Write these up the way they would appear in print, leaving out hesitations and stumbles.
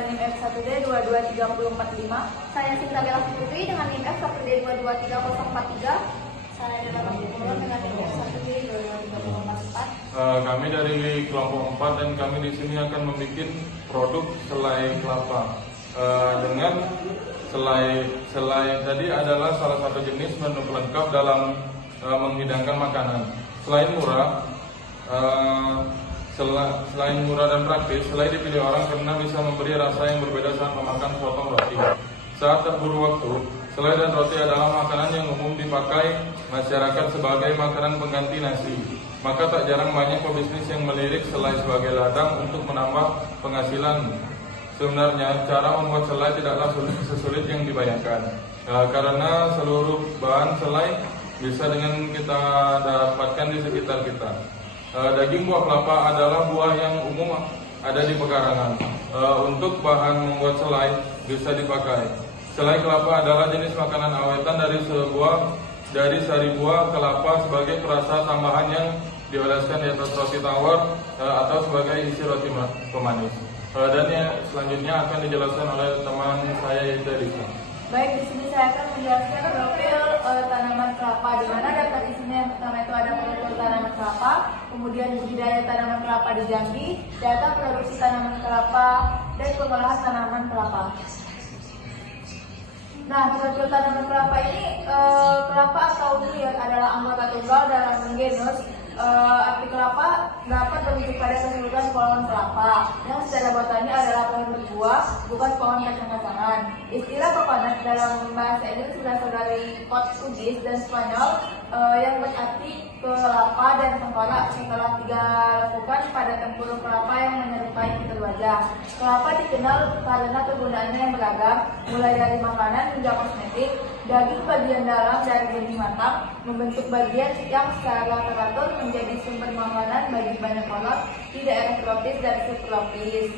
dengan NIM F1D22345. Saya Sinta Bella Putri dengan NIM F1D22343. Saya adalah Purun dengan NIM F1D22344. Kami dari kelompok 4 dan kami di sini akan membuat produk selai kelapa. Dengan selai tadi adalah salah satu jenis menu pelengkap dalam menghidangkan makanan. Selain murah dan praktis, selai dipilih orang karena bisa memberi rasa yang berbeda saat memakan sepotong roti. Saat terburu waktu, selai dan roti adalah makanan yang umum dipakai masyarakat sebagai makanan pengganti nasi. Maka tak jarang banyak pebisnis yang melirik selai sebagai ladang untuk menambah penghasilan. Sebenarnya cara membuat selai tidaklah sesulit yang dibayangkan, karena seluruh bahan selai bisa dengan kita dapatkan di sekitar kita. Daging buah kelapa adalah buah yang umum ada di pekarangan. Untuk bahan membuat selai bisa dipakai. Selai kelapa adalah jenis makanan awetan dari sari buah kelapa sebagai perasa tambahan yang dioleskan di atas roti tawar atau sebagai isi roti pemanis. Dan selanjutnya akan dijelaskan oleh teman saya yaitu Elisa. Baik, di sini saya akan menjelaskan profil tanaman kelapa, di mana daftar isinya yang pertama itu ada profil tanaman kelapa, kemudian budidaya tanaman kelapa di Jambi, data produksi tanaman kelapa, dan pengolahan tanaman kelapa. Nah, profil tanaman kelapa ini kelapa atau durian adalah anggota tunggal dalam genus. Arti kelapa dapat merujuk pada keseluruhan pohon kelapa yang secara botani adalah pohon berbuah, bukan pohon kacang-kacangan. Istilah coconut dalam bahasa Inggris berasal dari Portugis dan Spanyol yang berarti kelapa dan tengkorak setelah tiga lekukan pada tempurung kelapa yang menyerupai putih wajah. Kelapa dikenal karena kegunaannya yang beragam, mulai dari makanan hingga kosmetik. Daging bagian dalam dari benih matang membentuk bagian yang secara teratur menjadi sumber makanan bagi banyak orang di daerah tropis dan subtropis.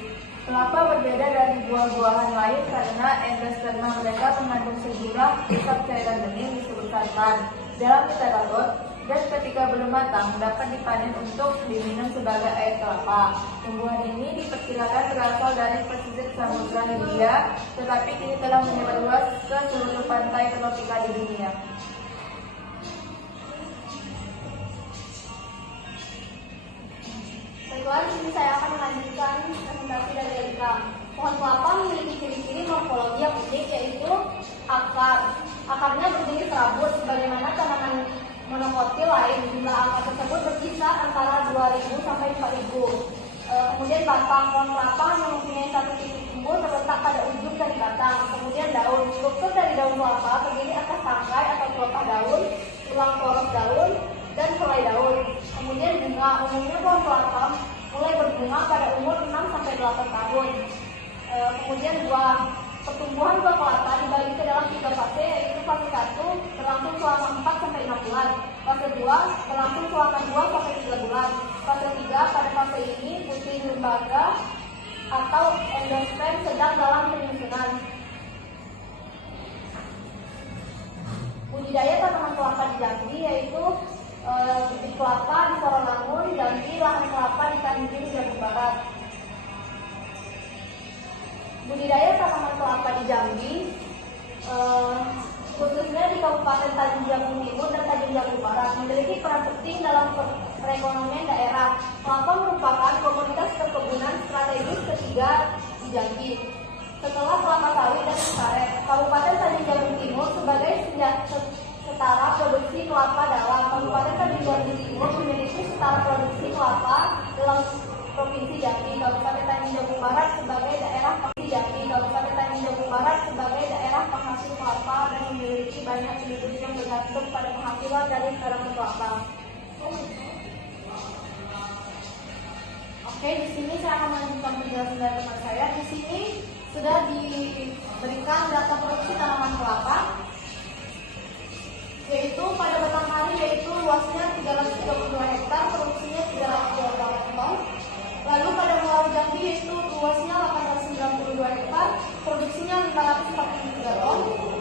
Kelapa berbeda dari buah-buahan lain karena endosperma mereka mengandung sejumlah zat cairan bening disebut santan dalam literatur, dan ketika belum matang dapat dipanen untuk diminum sebagai air kelapa. Tumbuhan ini diperkirakan berasal dari pesisir Samudra Hindia, tetapi kini telah menyebar luas ke seluruh pantai tropika di dunia. Baiklah, di sini saya akan melanjutkan presentasi dari Elisa. Pohon kelapa memiliki ciri-ciri morfologi yang unik, yaitu akar. Akarnya berjenis serabut, sebagaimana tanaman monokotil lain. Jumlah akar tersebut berkisar antara 2.000 sampai 4.000. Kemudian batang pohon kelapa yang mempunyai satu titik tumbuh terletak pada ujung dari batang. Kemudian daun. Struktur dari daun kelapa terdiri atas tangkai atau pelepah daun, tulang poros daun, dan helai daun. Kemudian bunga. Umumnya pohon kelapa mulai berbunga pada umur 6 sampai 8 tahun. Kemudian buah. Pertumbuhan buah kelapa dibagi ke dalam 3 fase, yaitu fase 1 berlangsung selama 4 sampai 6 bulan, fase 2 berlangsung selama 2 sampai 3 bulan, fase 3 pada fase ini putih lembaga atau endosperm sedang dalam penyusunan. Budidaya tanaman kelapa di Jambi yaitu bibit kelapa di Sorolangun, Jambi, lahan kelapa di Tanjung Jabung Barat. Budidaya tanaman kelapa di Jambi, khususnya di Kabupaten Tanjung Jabung Timur dan Tanjung Jabung Barat, memiliki peran penting dalam perekonomian daerah. Kelapa merupakan komoditas perkebunan strategis ketiga di Jambi, setelah kelapa sawit dan karet. Kabupaten Tanjung Jabung Timur sebagai setara produksi kelapa dalam. Kabupaten Tanjung Jabung Timur memiliki setara produksi kelapa dalam Provinsi Jambi. Kabupaten Tanjung Jabung Barat sebagai daerah Kabupaten Tanjung Jabung Barat sebagai daerah penghasil kelapa dan memiliki banyak penduduk yang bergantung pada penghasilan dari tanaman kelapa. Oke, di sini saya akan melanjutkan penjelasan dari teman saya. Di sini sudah diberikan data produksi tanaman kelapa, yaitu pada Batanghari yaitu luasnya 332 hektar, produksinya 328 ton. Lalu pada Muaro Jambi yaitu luasnya 892 hektar, produksinya 543 ton.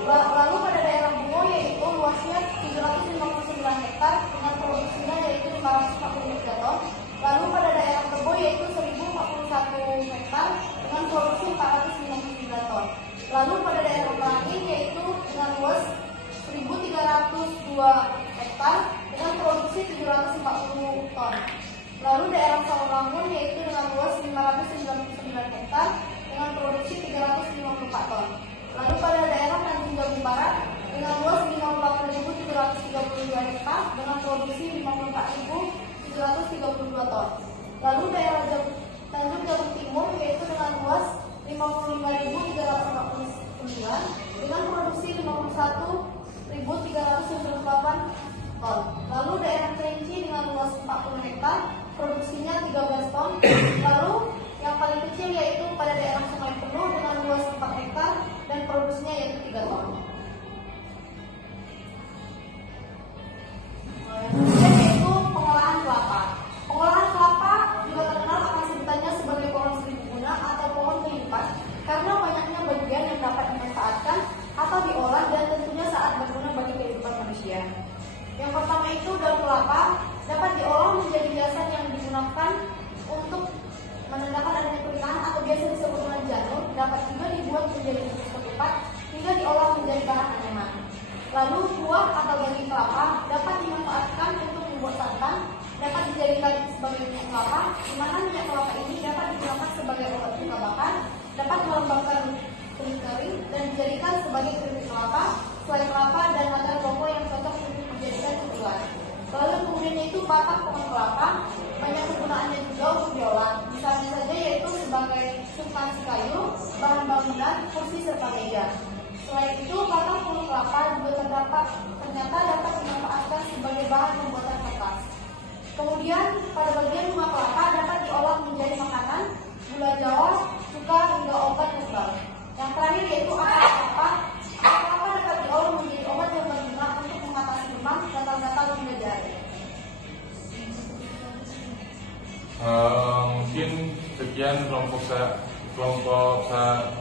Lalu pada daerah Bungo yaitu luasnya 359 hektar dengan produksinya yaitu 543 ton. Lalu pada daerah Tebo yaitu 1041 hektar dengan produksi 400 hektar dengan produksi 740 ton. Lalu daerah Sawangun yaitu dengan luas 599 hektar dengan produksi 354 ton. Lalu pada daerah Tanjung Jabung Barat dengan luas 58.732 hektar dengan produksi 54.732 ton. Lalu daerah Tanjung Jabung Timur yaitu dengan luas 55.349 dengan produksi 51.398 ton. Lalu daerah Kerinci dengan luas 40 hektar, produksinya 13 ton. Lalu yang paling kecil yaitu pada daerah Sungai Penuh dengan luas 4 hektar dan produksinya yaitu 3 ton. Kemudian yaitu pengolahan kelapa. Pengolahan kelapa juga terkenal akan sebutannya sebagai pohon seribu guna atau pohon kehidupan karena banyaknya bagian yang dapat dimanfaatkan atau diolah dan tentunya saat berguna bagi kehidupan manusia. Yang pertama itu daun kelapa dapat diolah menjadi hiasan yang digunakan untuk menandakan adanya pernikahan atau biasa disebut dengan janur, dapat juga dibuat menjadi ketupat hingga diolah menjadi bahan anyaman. Lalu buah atau daging kelapa dapat dimanfaatkan untuk membuat santan, dapat dijadikan sebagai minyak kelapa, di mana minyak kelapa ini dapat digunakan sebagai obat luka bakar, dapat melembabkan kulit kering dan dijadikan sebagai keripik kelapa, selai kelapa dan latar rokok yang cocok untuk dijadikan kebutuhan. Lalu kemudian yaitu batang pohon kelapa, banyak kegunaannya juga untuk diolah. Misalnya saja yaitu sebagai substansi kayu, bahan bangunan, kursi serta meja. Selain itu, batang pohon kelapa juga ternyata dapat dimanfaatkan sebagai bahan pembuatan kertas. Kemudian pada bagian bunga kelapa dapat diolah menjadi makanan, gula jawa, cuka hingga obat herbal. Yang terakhir yaitu akar kelapa. Akar kelapa dapat diolah menjadi obat yang berguna untuk mengatasi demam, gatal-gatal hingga diare. Mungkin sekian kelompok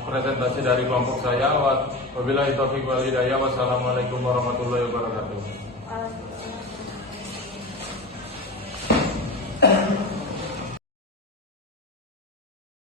presentasi dari kelompok saya. Wabillahi taufiq wal hidayah. Wassalamualaikum warahmatullahi wabarakatuh.